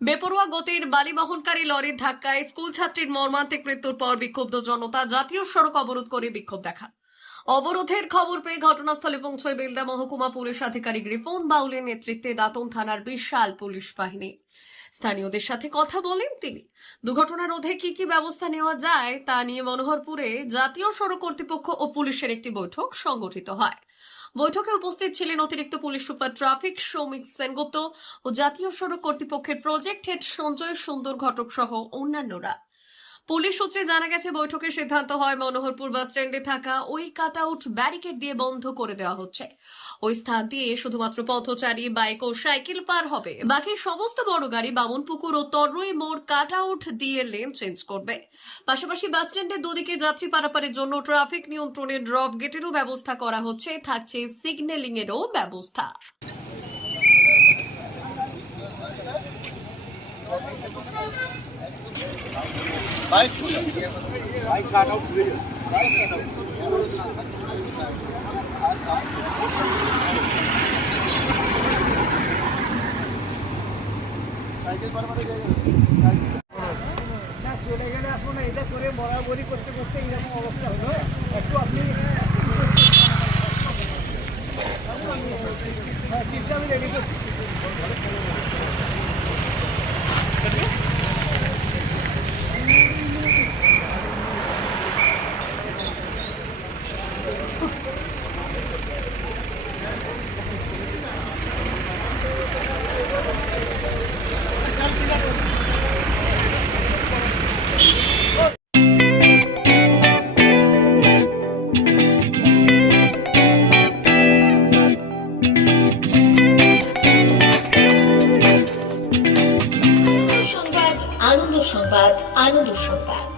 বেপরোয়া গতির বালি বহনকারী লরির ধাক্কায় স্কুল ছাত্রীর মর্মান্তিক মৃত্যুর পর বিক্ষুব্ধ জনতা জাতীয় সড়ক অবরোধ করে বিক্ষোভ দেখান। অবরোধের খবর পেয়ে ঘটনাস্থলে পৌঁছয় বেলদা মহকুমা পুলিশ আধিকারিক রিপন বাউলের নেতৃত্বে দাতন থানার বিশাল পুলিশ বাহিনী। স্থানীয়দের সাথে কথা বলেন তিনি। দুর্ঘটনা রোধে কি কি ব্যবস্থা নেওয়া যায় তা নিয়ে মনোহরপুরে জাতীয় সড়ক কর্তৃপক্ষ ও পুলিশের একটি বৈঠক সংগঠিত হয়। বৈঠকে উপস্থিত ছিলেন অতিরিক্ত police super traffic Soumik Sengupta ও জাতীয় সড়ক কর্তৃপক্ষের প্রজেক্ট হেড সঞ্জয় সুন্দর ঘটক সহ অন্যান্যরা। পুলিশ সূত্রে জানা গেছে, বৈঠকের সিদ্ধান্ত হয় মনোহরপুর বাস স্ট্যান্ডে থাকা ওই কাট আউট ব্যারিকেড দিয়ে বন্ধ করে দেওয়া হচ্ছে। ওই স্থান দিয়ে শুধুমাত্র পথচারী, বাইক ও সাইকেল পার হবে। বাকি সমস্ত বড় গাড়ি বামনপুকুর ও তরুই মোড় কাট আউট দিয়ে লেন চেঞ্জ করবে। পাশাপাশি বাস স্ট্যান্ডের দুদিকে যাত্রী পারাপারের জন্য ট্রাফিক নিয়ন্ত্রণে ড্রপ গেটেরও ব্যবস্থা করা হচ্ছে, থাকছে সিগন্যালিং এরও ব্যবস্থা। Bike system. Bike cut out wheel. Bike cut out. Cycle પર મને જઈ সংবাদ আনন্দ সংবাদ আনন্দ সংবাদ।